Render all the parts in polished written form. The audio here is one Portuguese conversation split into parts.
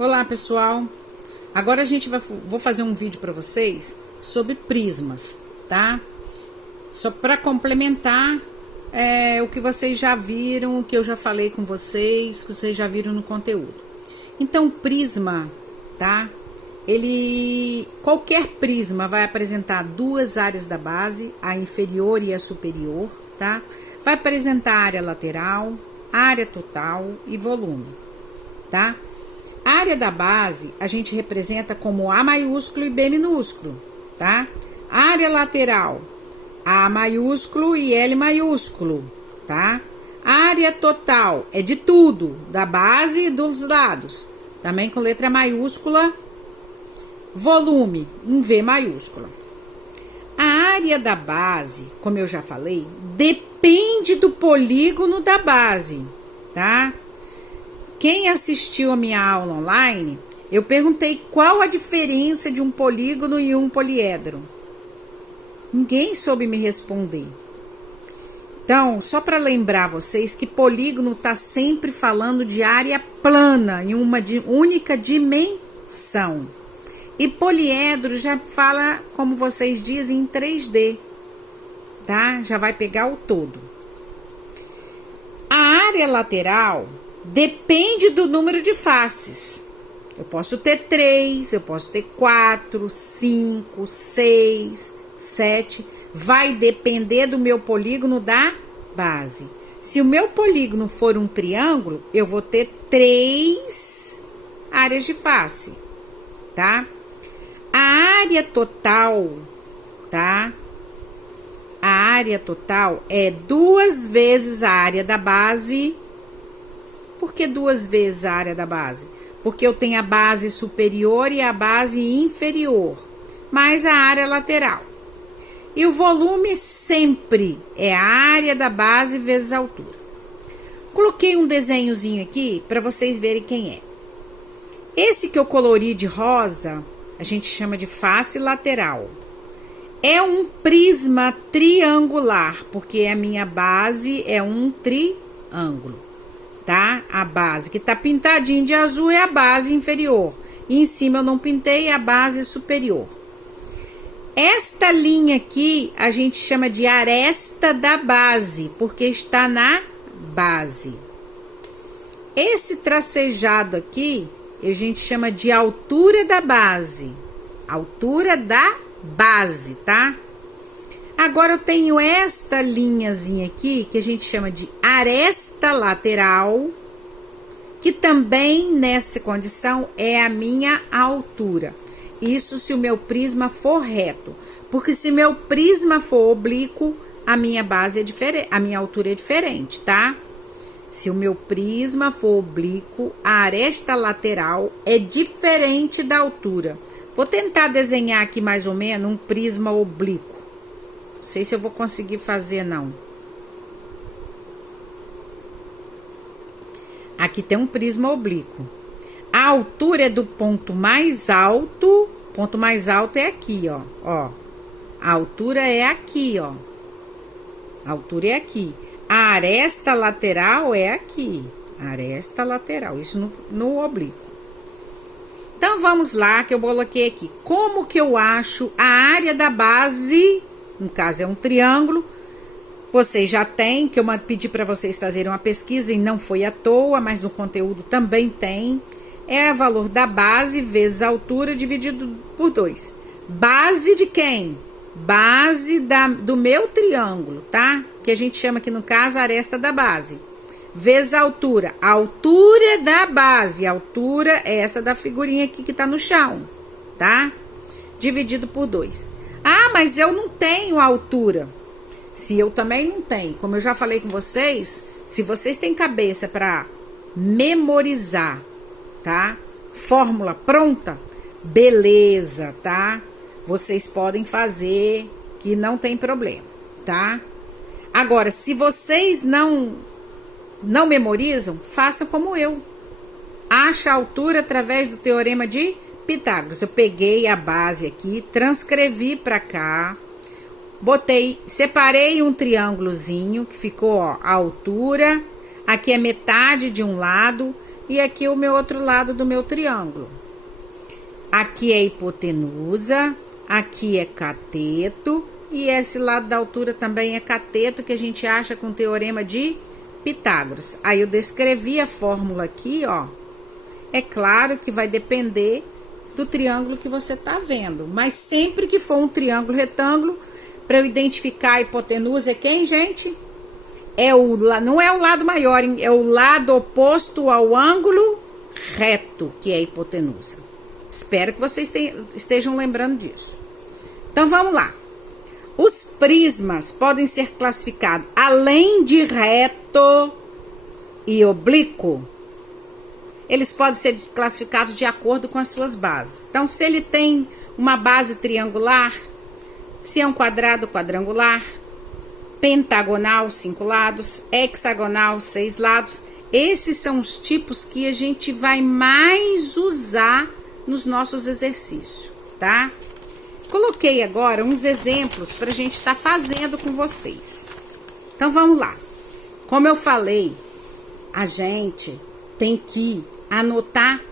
Olá pessoal, agora vou fazer um vídeo para vocês sobre prismas, tá? Só para complementar o que vocês já viram, o que eu já falei com vocês, que vocês já viram no conteúdo. Então, prisma, tá? Qualquer prisma vai apresentar duas áreas da base, a inferior e a superior, tá? Vai apresentar área lateral, área total e volume, tá? A área da base a gente representa como A maiúsculo e B minúsculo, tá? A área lateral, A maiúsculo e L maiúsculo, tá? A área total é de tudo, da base e dos lados, também com letra maiúscula. Volume em V maiúscula. A área da base, como eu já falei, depende do polígono da base, tá? Quem assistiu a minha aula online, eu perguntei qual a diferença de um polígono e um poliedro. Ninguém soube me responder. Então, só para lembrar vocês que polígono está sempre falando de área plana em uma única dimensão. E poliedro já fala, como vocês dizem, em 3D, tá? Já vai pegar o todo. A área lateral depende do número de faces. Eu posso ter 3, eu posso ter 4, 5, 6, 7. Vai depender do meu polígono da base. Se o meu polígono for um triângulo, eu vou ter 3 áreas de face, tá? A área total, tá? A área total é 2 vezes a área da base. Por que 2 vezes a área da base? Porque eu tenho a base superior e a base inferior, mais a área lateral. E o volume sempre é a área da base vezes a altura. Coloquei um desenhozinho aqui para vocês verem quem é. Esse que eu colori de rosa, a gente chama de face lateral. É um prisma triangular, porque a minha base é um triângulo, tá? A base que tá pintadinho de azul é a base inferior. E em cima eu não pintei a base superior. Esta linha aqui a gente chama de aresta da base, porque está na base. Esse tracejado aqui a gente chama de altura da base. Altura da base, tá? Agora eu tenho esta linhazinha aqui, que a gente chama de aresta lateral, que também nessa condição é a minha altura. Isso se o meu prisma for reto, porque se meu prisma for oblíquo, a minha base é diferente, a minha altura é diferente, tá? Se o meu prisma for oblíquo, a aresta lateral é diferente da altura. Vou tentar desenhar aqui mais ou menos um prisma oblíquo. Não sei se eu vou conseguir fazer, não. Aqui tem um prisma oblíquo. A altura é do ponto mais alto. O ponto mais alto é aqui, ó. Ó. A altura é aqui, ó. A altura é aqui. A aresta lateral é aqui. Aresta lateral. Isso no oblíquo. Então, vamos lá, que eu coloquei aqui. Como que eu acho a área da base? No caso, é um triângulo. Vocês já têm, que eu pedi para vocês fazerem uma pesquisa e não foi à toa, mas no conteúdo também tem. É o valor da base vezes a altura dividido por 2. Base de quem? Base do meu triângulo, tá? Que a gente chama aqui no caso a aresta da base. Vezes a altura. A altura da base. A altura é essa da figurinha aqui que tá no chão, tá? Dividido por 2. Ah, mas eu não tenho altura. Se eu também não tenho, como eu já falei com vocês, se vocês têm cabeça para memorizar, tá? Fórmula pronta, beleza, tá? Vocês podem fazer, que não tem problema, tá? Agora, se vocês não memorizam, façam como eu. Acha a altura através do teorema de Pitágoras. Eu peguei a base aqui, transcrevi para cá, separei um triângulozinho que ficou, ó, a altura, aqui é metade de um lado, e aqui o meu outro lado do meu triângulo. Aqui é hipotenusa, aqui é cateto, e esse lado da altura também é cateto, que a gente acha com o teorema de Pitágoras. Aí eu descrevi a fórmula aqui, ó. É claro que vai depender do triângulo que você tá vendo, mas sempre que for um triângulo retângulo, para eu identificar a hipotenusa é quem, gente? Não é o lado maior, hein? É o lado oposto ao ângulo reto, que é a hipotenusa. Espero que vocês estejam lembrando disso. Então, vamos lá. Os prismas podem ser classificados, além de reto e oblíquo, eles podem ser classificados de acordo com as suas bases. Então, se ele tem uma base triangular, se é um quadrado quadrangular, pentagonal, 5 lados, hexagonal, 6 lados, esses são os tipos que a gente vai mais usar nos nossos exercícios, tá? Coloquei agora uns exemplos para a gente estar fazendo com vocês. Então, vamos lá. Como eu falei, a gente tem que anotar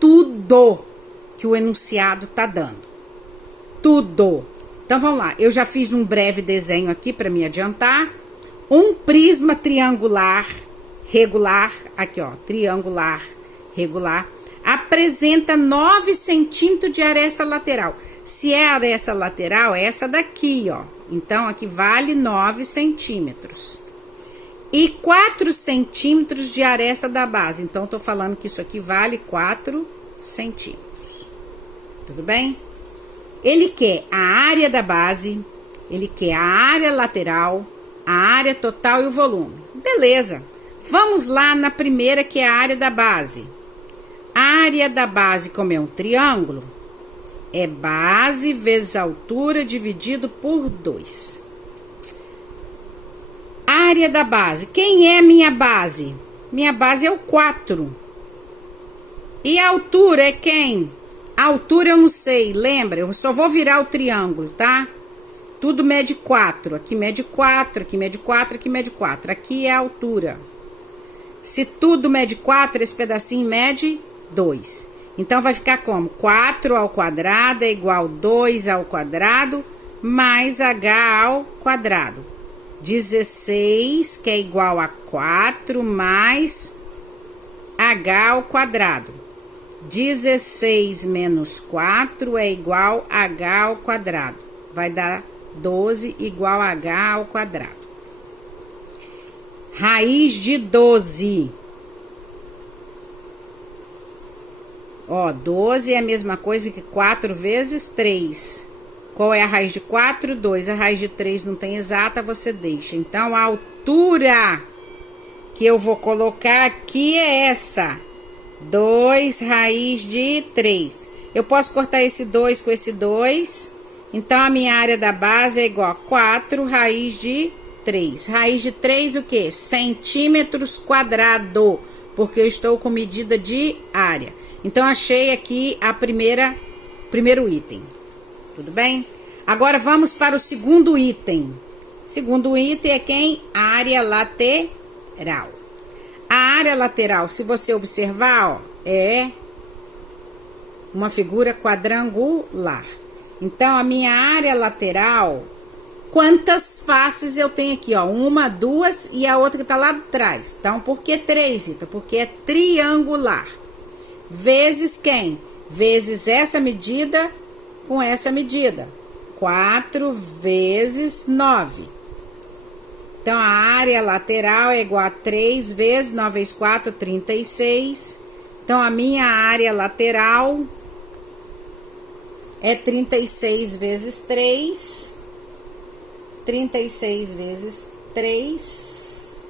tudo que o enunciado tá dando. Tudo. Então, vamos lá. Eu já fiz um breve desenho aqui para me adiantar. Um prisma triangular regular, aqui ó, triangular regular, apresenta 9 centímetros de aresta lateral. Se é aresta lateral, é essa daqui, ó. Então, aqui vale 9 centímetros. E 4 centímetros de aresta da base. Então, tô falando que isso aqui vale 4 centímetros. Tudo bem? Ele quer a área da base, ele quer a área lateral, a área total e o volume. Beleza. Vamos lá na primeira, que é a área da base. A área da base, como é um triângulo, é base vezes altura dividido por 2. Área da base. Quem é minha base? Minha base é o 4. E a altura é quem? A altura eu não sei, lembra? Eu só vou virar o triângulo, tá? Tudo mede 4. Aqui mede 4, aqui mede 4, aqui mede 4. Aqui é a altura. Se tudo mede 4, esse pedacinho mede 2. Então, vai ficar como? 4 ao quadrado é igual a 2 ao quadrado mais h ao quadrado. 16, que é igual a 4 mais h ao quadrado. 16 menos 4 é igual a h ao quadrado. Vai dar 12 igual a h ao quadrado. Raiz de 12. Ó, 12 é a mesma coisa que 4 vezes 3. Qual é a raiz de 4? 2. A raiz de 3 não tem exata, você deixa. Então, a altura que eu vou colocar aqui é essa. 2 raiz de 3. Eu posso cortar esse 2 com esse 2. Então, a minha área da base é igual a 4 raiz de 3. Raiz de 3 o quê? Centímetros quadrado. Porque eu estou com medida de área. Então, achei aqui a primeiro item. Tudo bem? Agora, vamos para o segundo item. Segundo item é quem? A área lateral. A área lateral, se você observar, ó, é uma figura quadrangular. Então, a minha área lateral, quantas faces eu tenho aqui, ó? 1, 2 e a outra que tá lá atrás. Então, por que 3, Rita? Porque é triangular. Vezes quem? Vezes essa medida com essa medida. 4 vezes 9. Então, a área lateral é igual a 3 vezes 9 vezes 4, 36. Então, a minha área lateral é 36 vezes 3. 36 vezes 3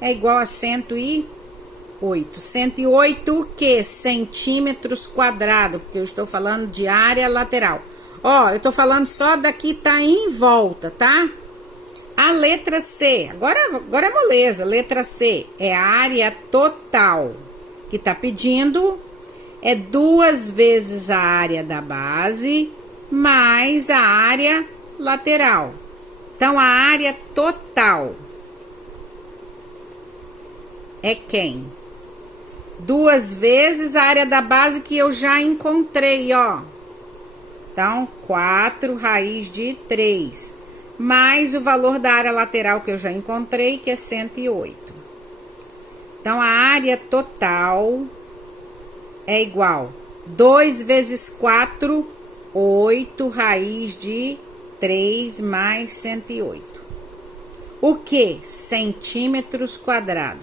é igual a 108. 108 o quê? Centímetros quadrados, porque eu estou falando de área lateral. Ó, eu tô falando só daqui, tá em volta, tá? A letra C, agora é moleza. Letra C é a área total que tá pedindo. É 2 vezes a área da base mais a área lateral. Então, a área total é quem? 2 vezes a área da base que eu já encontrei, ó. Então, 4 raiz de 3, mais o valor da área lateral que eu já encontrei, que é 108. Então, a área total é igual 2 vezes 4, 8 raiz de 3 mais 108. O que? Centímetros quadrados.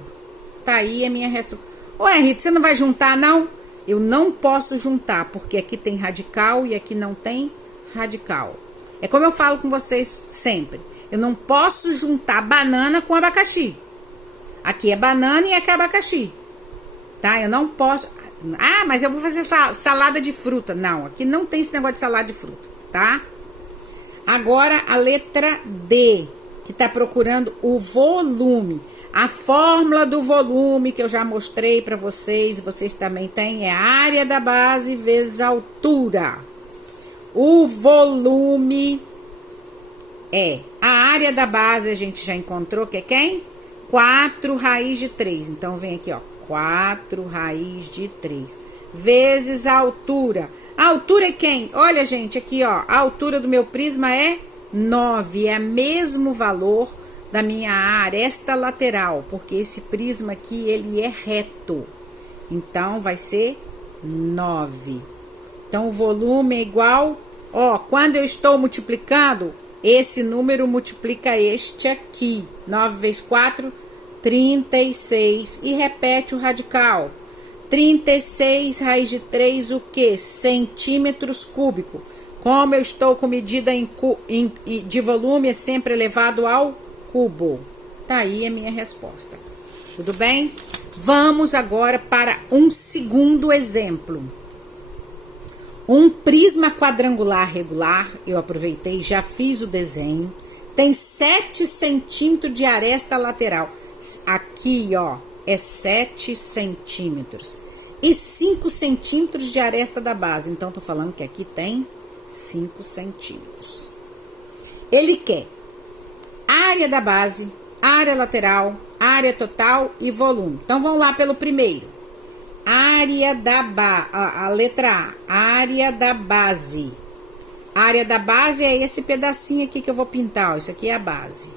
Tá aí a minha resposta. Ué, Rita, você não vai juntar, não? Eu não posso juntar, porque aqui tem radical e aqui não tem radical. É como eu falo com vocês sempre. Eu não posso juntar banana com abacaxi. Aqui é banana e aqui é abacaxi. Tá? Eu não posso... Ah, mas eu vou fazer salada de fruta. Não, aqui não tem esse negócio de salada de fruta, tá? Agora, a letra D, que tá procurando o volume. A fórmula do volume que eu já mostrei para vocês, vocês também têm, é a área da base vezes a altura. O volume é a área da base, a gente já encontrou, que é quem? 4 raiz de 3. Então, vem aqui, ó, 4 raiz de 3 vezes a altura. A altura é quem? Olha, gente, aqui, ó, a altura do meu prisma é 9, é o mesmo valor da minha aresta lateral, porque esse prisma aqui, ele é reto. Então, vai ser 9. Então, o volume é igual, ó, quando eu estou multiplicando, esse número multiplica este aqui. 9 vezes 4, 36. E repete o radical. 36 raiz de 3, o que? Centímetros cúbicos. Como eu estou com medida de volume, é sempre elevado ao cubo. Tá aí a minha resposta. Tudo bem? Vamos agora para um segundo exemplo. Um prisma quadrangular regular, eu aproveitei, já fiz o desenho. Tem 7 centímetros de aresta lateral. Aqui, ó, é 7 centímetros. E 5 centímetros de aresta da base. Então, tô falando que aqui tem 5 centímetros. Ele quer área da base, área lateral, área total e volume. Então, vamos lá pelo primeiro. Área da base, a letra A, área da base. A área da base é esse pedacinho aqui que eu vou pintar, ó, isso aqui é a base.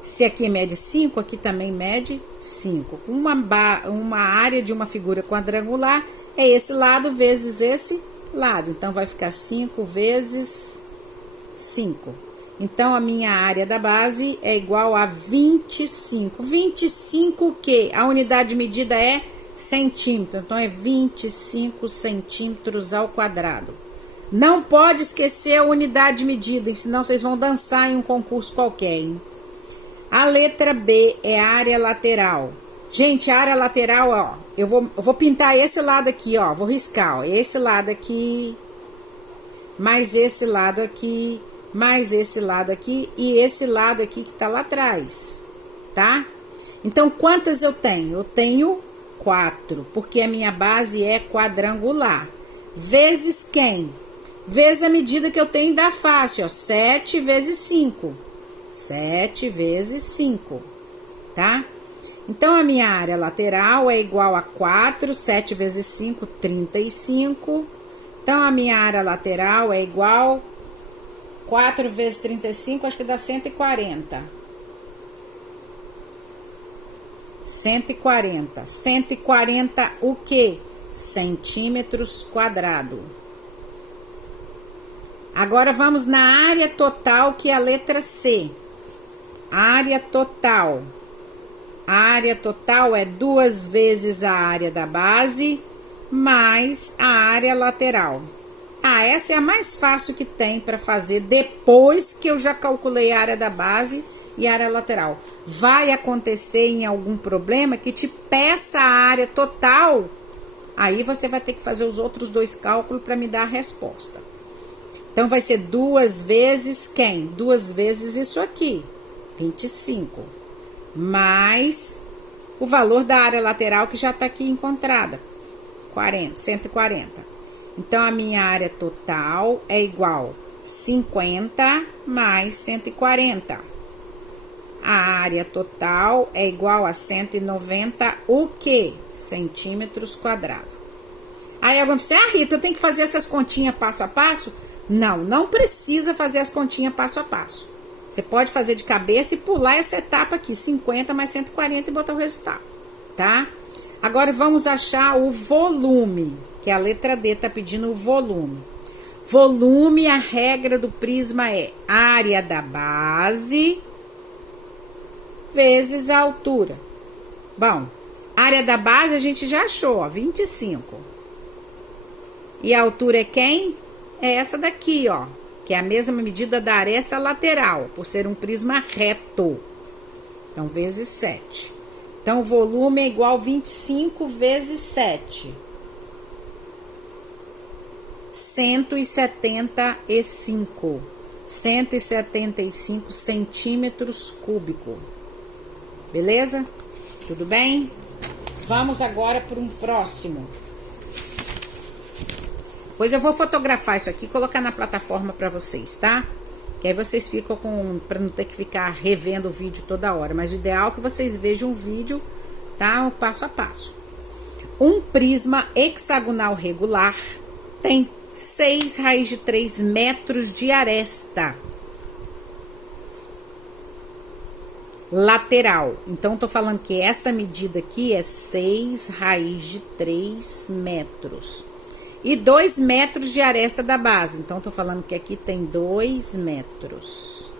Se aqui mede 5, aqui também mede 5. Uma área de uma figura quadrangular é esse lado vezes esse lado. Então, vai ficar 5 vezes 5. Então, a minha área da base é igual a 25. 25 o quê? A unidade de medida é centímetro. Então, é 25 centímetros ao quadrado. Não pode esquecer a unidade de medida, senão vocês vão dançar em um concurso qualquer, hein? A letra B é a área lateral. Gente, a área lateral, ó, eu vou pintar esse lado aqui, ó, vou riscar, ó, esse lado aqui, mais esse lado aqui, mais esse lado aqui e esse lado aqui que tá lá atrás, tá? Então, quantas eu tenho? Eu tenho 4, porque a minha base é quadrangular. Vezes quem? Vezes a medida que eu tenho da face, ó, 7 vezes 5. 7 vezes 5, tá? Então, a minha área lateral é igual a 4, 7 vezes 5, 35. Então, a minha área lateral é igual 4 vezes 35, acho que dá 140. 140. 140 o quê? Centímetros quadrados. Agora, vamos na área total, que é a letra C. Área total. A área total é 2 vezes a área da base, mais a área lateral. Ah, essa é a mais fácil que tem para fazer depois que eu já calculei a área da base e a área lateral. Vai acontecer em algum problema que te peça a área total, aí você vai ter que fazer os outros 2 cálculos para me dar a resposta. Então, vai ser 2 vezes quem? 2 vezes isso aqui, 25. Mais o valor da área lateral que já está aqui encontrada, 140. Então, a minha área total é igual 50 mais 140. A área total é igual a 190 o quê? Centímetros quadrados. Aí alguém fala assim, Rita, eu tenho que fazer essas continhas passo a passo? Não, não precisa fazer as continhas passo a passo. Você pode fazer de cabeça e pular essa etapa aqui, 50 mais 140 e botar o resultado, tá? Agora vamos achar o volume, que a letra D tá pedindo o volume. Volume, a regra do prisma é área da base vezes a altura. Bom, área da base a gente já achou, ó, 25. E a altura é quem? É essa daqui, ó, que é a mesma medida da aresta lateral, por ser um prisma reto. Então, vezes 7. Então, o volume é igual a 25 vezes 7. 175. 175 centímetros cúbicos. Beleza? Tudo bem? Vamos agora para um próximo. Pois eu vou fotografar isso aqui e colocar na plataforma para vocês, tá? Que aí vocês ficam com... para não ter que ficar revendo o vídeo toda hora. Mas o ideal é que vocês vejam o vídeo, tá? O passo a passo. Um prisma hexagonal regular tem 6 raiz de 3 metros de aresta lateral. Então, tô falando que essa medida aqui é 6 raiz de 3 metros. E 2 metros de aresta da base. Então, tô falando que aqui tem 2 metros.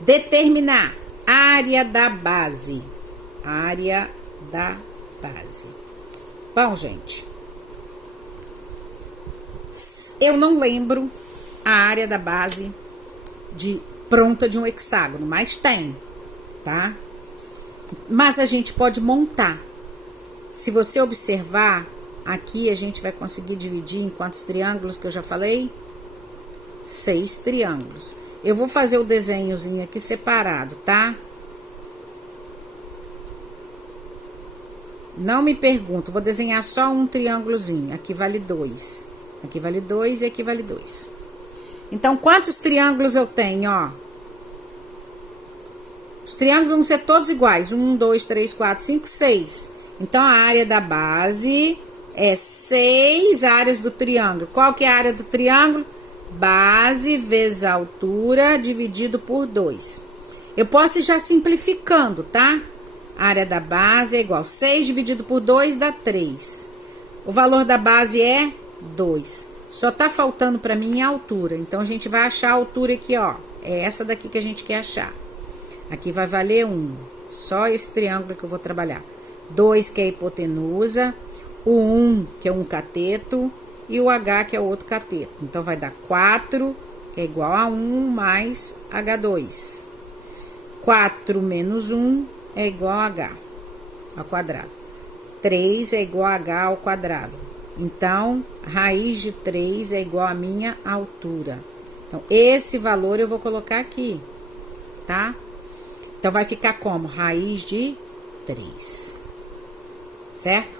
Determinar área da base. Área da base. Bom, gente. Eu não lembro a área da base pronta de um hexágono, mas tem, tá? Mas a gente pode montar. Se você observar, aqui a gente vai conseguir dividir em quantos triângulos que eu já falei? 6 triângulos. Eu vou fazer o desenhozinho aqui separado, tá? Não me pergunto, vou desenhar só um triângulozinho. Aqui vale 2. Aqui vale 2 e aqui vale 2. Então, quantos triângulos eu tenho, ó? Os triângulos vão ser todos iguais. 1, 2, 3, 4, 5, 6. Então, a área da base é 6 áreas do triângulo. Qual que é a área do triângulo? Base vezes a altura dividido por 2. Eu posso ir já simplificando, tá? A área da base é igual. 6 dividido por 2 dá 3. O valor da base é 2. Só tá faltando pra mim a altura. Então, a gente vai achar a altura aqui, ó. É essa daqui que a gente quer achar. Aqui vai valer 1. Só esse triângulo que eu vou trabalhar. 2, que é a hipotenusa. O 1, que é um cateto. E o H, que é o outro cateto. Então, vai dar 4, que é igual a 1, mais H2. 4 menos 1 é igual a H ao quadrado. 3 é igual a H ao quadrado. Então, raiz de 3 é igual a minha altura. Então, esse valor eu vou colocar aqui, tá? Então, vai ficar como? Raiz de 3. Certo?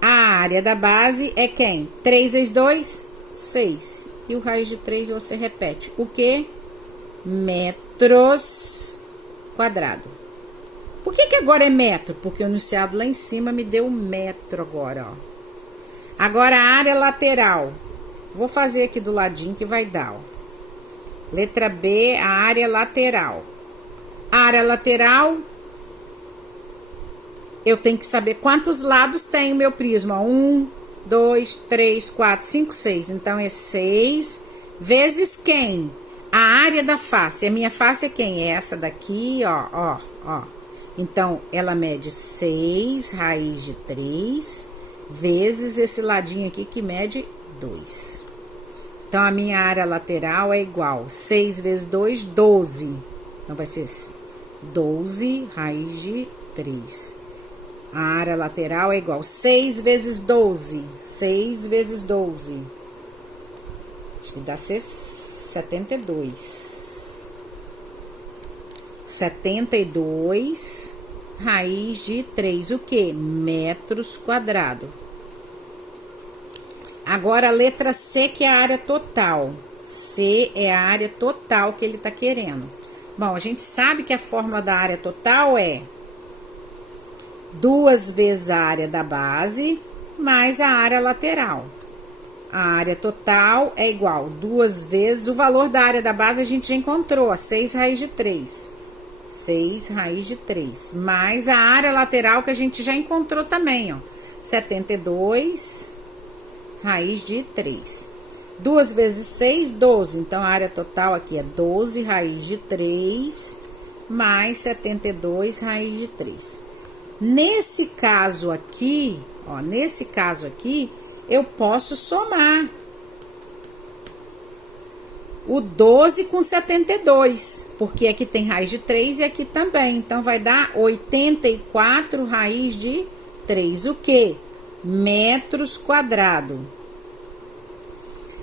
A área da base é quem? 3 vezes 2, 6. E o raiz de 3 você repete. O quê? Metros quadrado. Por que agora é metro? Porque o enunciado lá em cima me deu um metro agora, ó. Agora, a área lateral. Vou fazer aqui do ladinho que vai dar, ó. Letra B, a área lateral. A área lateral, eu tenho que saber quantos lados tem o meu prisma. 1, 2, 3, 4, 5, 6. Então, é 6 vezes quem? A área da face. A minha face é quem? É essa daqui, ó. Então, ela mede 6 raiz de 3 vezes esse ladinho aqui que mede 2. Então, a minha área lateral é igual 6 vezes 2, 12. Então, vai ser 12 raiz de 3. A área lateral é igual 6 vezes 12. 6 vezes 12. Acho que dá 72. 72 raiz de 3. O quê? Metros quadrados. Agora, a letra C, que é a área total. C é a área total que ele tá querendo. Bom, a gente sabe que a fórmula da área total é 2 vezes a área da base mais a área lateral. A área total é igual 2 vezes o valor da área da base, a gente já encontrou, ó, 6 raiz de 3. 6 raiz de 3. Mais a área lateral que a gente já encontrou também, ó. 72 raiz de 3. 2 vezes 6, 12. Então, a área total aqui é 12 raiz de 3 mais 72 raiz de 3. Nesse caso aqui, ó, eu posso somar o 12 com 72, porque aqui tem raiz de 3 e aqui também. Então, vai dar 84 raiz de 3. O quê? Metros quadrados.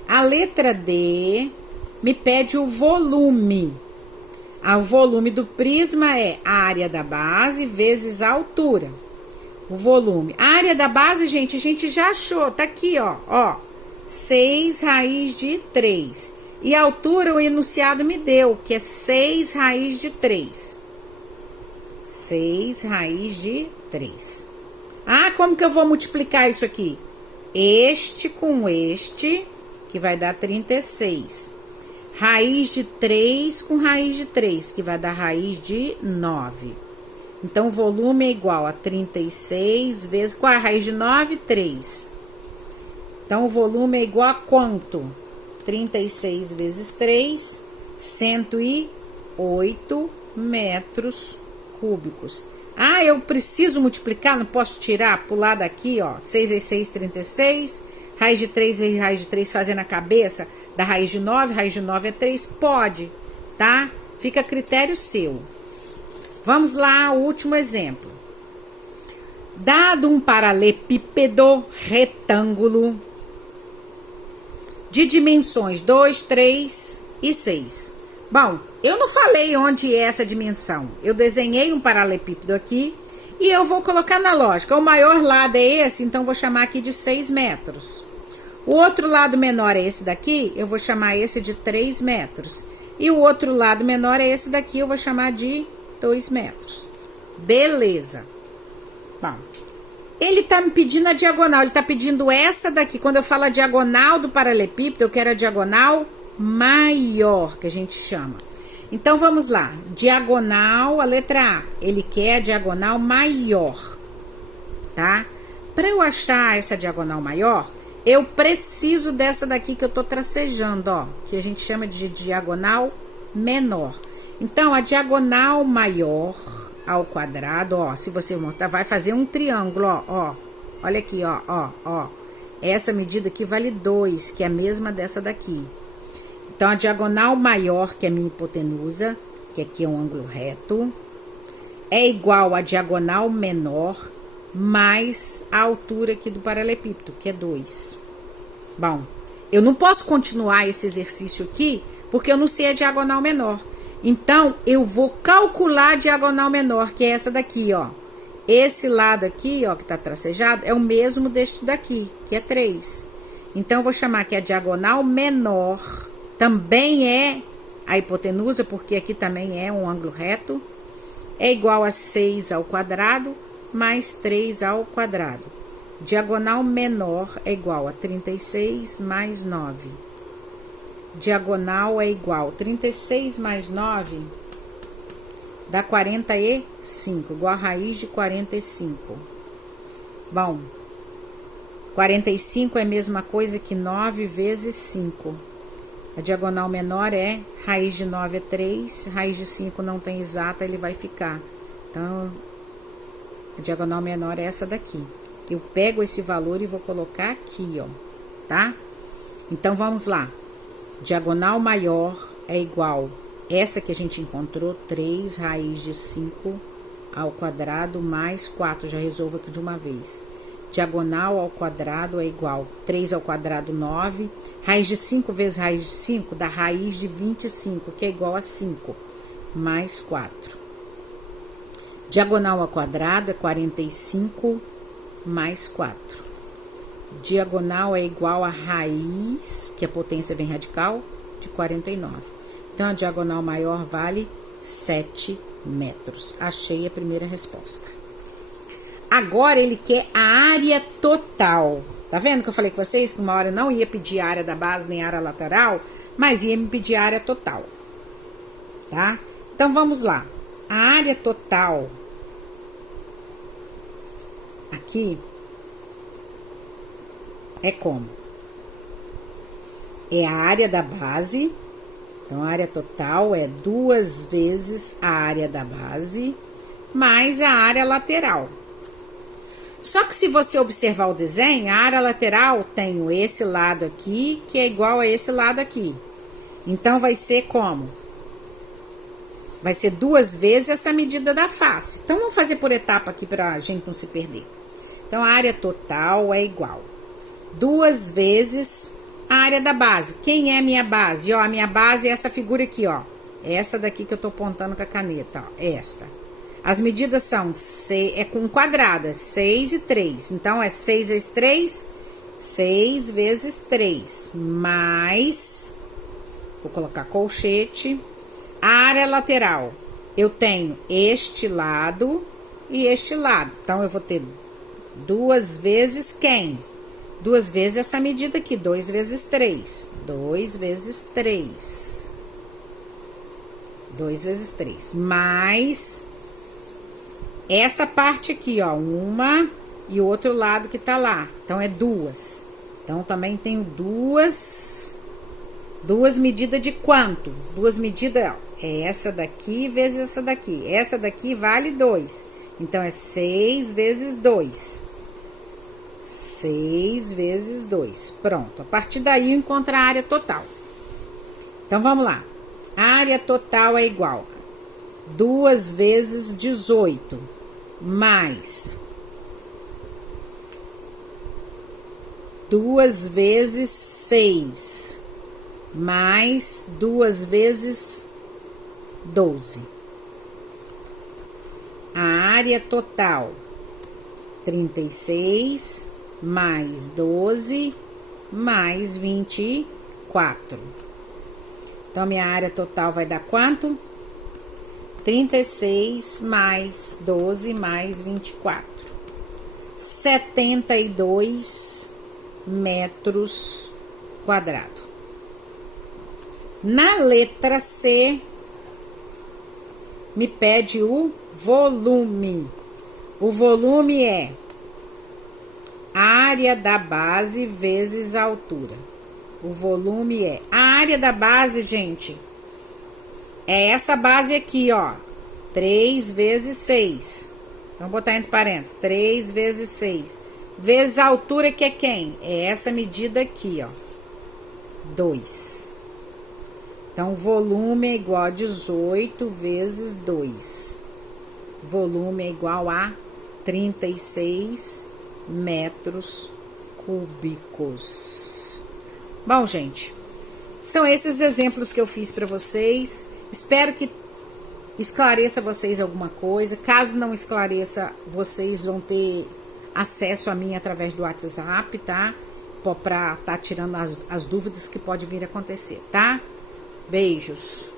A letra D me pede o volume. O volume do prisma é a área da base vezes a altura. O volume. A área da base, gente, a gente já achou. Tá aqui, ó. 6 raiz de 3. E a altura, o enunciado me deu, que é 6 raiz de 3. 6 raiz de 3. Ah, como que eu vou multiplicar isso aqui? Este com este, que vai dar 36. Raiz de 3 com raiz de 3, que vai dar raiz de 9. Então, o volume é igual a 36 vezes... Qual é a raiz de 9? 3. Então, o volume é igual a quanto? 36 vezes 3, 108 metros cúbicos. Ah, eu preciso multiplicar, não posso tirar, pular daqui, ó. 6 vezes 6, 36. Raiz de 3 vezes raiz de 3, fazendo a cabeça da raiz de 9 é 3. Pode, tá? Fica a critério seu. Vamos lá, o último exemplo. Dado um paralelepípedo retângulo de dimensões 2, 3 e 6. Bom, eu não falei onde é essa dimensão. Eu desenhei um paralelepípedo aqui e eu vou colocar na lógica. O maior lado é esse, então vou chamar aqui de 6 metros. O outro lado menor é esse daqui, eu vou chamar esse de 3 metros. E o outro lado menor é esse daqui, eu vou chamar de 2 metros. Beleza. Bom, ele tá me pedindo a diagonal, ele tá pedindo essa daqui. Quando eu falo a diagonal do paralelepípedo, eu quero a diagonal maior, que a gente chama. Então, vamos lá. Diagonal, a letra A. Ele quer a diagonal maior, tá? Para eu achar essa diagonal maior, eu preciso dessa daqui que eu tô tracejando, ó. Que a gente chama de diagonal menor. Então, a diagonal maior ao quadrado, ó. Se você montar, vai fazer um triângulo, ó. Olha aqui, ó. Essa medida aqui vale 2, que é a mesma dessa daqui. Então, a diagonal maior, que é a minha hipotenusa, que aqui é um ângulo reto, é igual à diagonal menor mais a altura aqui do paralelepípedo, que é 2. Bom, eu não posso continuar esse exercício aqui, porque eu não sei a diagonal menor. Então, eu vou calcular a diagonal menor, que é essa daqui, ó. Esse lado aqui, ó, que tá tracejado, é o mesmo deste daqui, que é 3. Então, eu vou chamar que a diagonal menor também é a hipotenusa, porque aqui também é um ângulo reto, é igual a 6 ao quadrado mais 3 ao quadrado. Diagonal menor é igual a 36 mais 9. Diagonal é igual a 36 mais 9, dá 45, igual a raiz de 45. Bom, 45 é a mesma coisa que 9 vezes 5. A diagonal menor é, raiz de 9 é 3, raiz de 5 não tem exata, ele vai ficar. Então, a diagonal menor é essa daqui. Eu pego esse valor e vou colocar aqui, ó, tá? Então, vamos lá. Diagonal maior é igual, essa que a gente encontrou, 3 raiz de 5 ao quadrado mais 4. Já resolvo aqui de uma vez. Diagonal ao quadrado é igual 3 ao quadrado, 9. Raiz de 5 vezes raiz de 5 dá raiz de 25, que é igual a 5, mais 4. Diagonal ao quadrado é 45 mais 4. Diagonal é igual a raiz, que a potência vem radical, de 49. Então, a diagonal maior vale 7 metros. Achei a primeira resposta. Agora ele quer a área total. Tá vendo que eu falei com vocês que uma hora eu não ia pedir a área da base nem a área lateral, mas ia me pedir a área total. Tá? Então vamos lá. A área total aqui é como? É a área da base. Então, a área total é 2 vezes a área da base mais a área lateral. Só que se você observar o desenho, a área lateral tem esse lado aqui, que é igual a esse lado aqui. Então, vai ser como? Vai ser 2 vezes essa medida da face. Então, vamos fazer por etapa aqui para a gente não se perder. Então, a área total é igual 2 vezes a área da base. Quem é a minha base? Ó, a minha base é essa figura aqui, ó. Essa daqui que eu tô apontando com a caneta, ó. Esta. As medidas são, é com quadrado, é 6 e 3. Então, é 6 vezes 3, 6 vezes 3. Mais, vou colocar colchete, a área lateral. Eu tenho este lado e este lado. Então, eu vou ter 2 vezes quem? 2 vezes essa medida aqui, 2 vezes 3. 2 vezes 3. 2 vezes 3. Mais essa parte aqui, ó. Uma e o outro lado que tá lá. Então, é 2. Então, também tenho duas medidas de quanto? 2 medidas, ó. É essa daqui vezes essa daqui. Essa daqui vale 2. Então, é 6 vezes 2. 6 vezes 2. Pronto. A partir daí, eu encontro a área total. Então, vamos lá. A área total é igual 2 vezes 18 mais 2 vezes 6 mais 2 vezes 12. A área total 36 mais 12 mais 24. Então, minha área total vai dar quanto? 36 mais 12 mais 24. 72 metros quadrados. Na letra C, me pede o volume. O volume é a área da base vezes a altura. O volume é... A área da base, gente, é essa base aqui, ó. 3 vezes 6. Então, vou botar entre parênteses. 3 vezes 6. Vezes a altura, que é quem? É essa medida aqui, ó. 2. Então, o volume é igual a 18 vezes 2. Volume é igual a 36 metros cúbicos. Bom, gente, são esses exemplos que eu fiz para vocês. Espero que esclareça vocês alguma coisa. Caso não esclareça, vocês vão ter acesso a mim através do WhatsApp, tá? Pra tá tirando as dúvidas que pode vir a acontecer, tá? Beijos.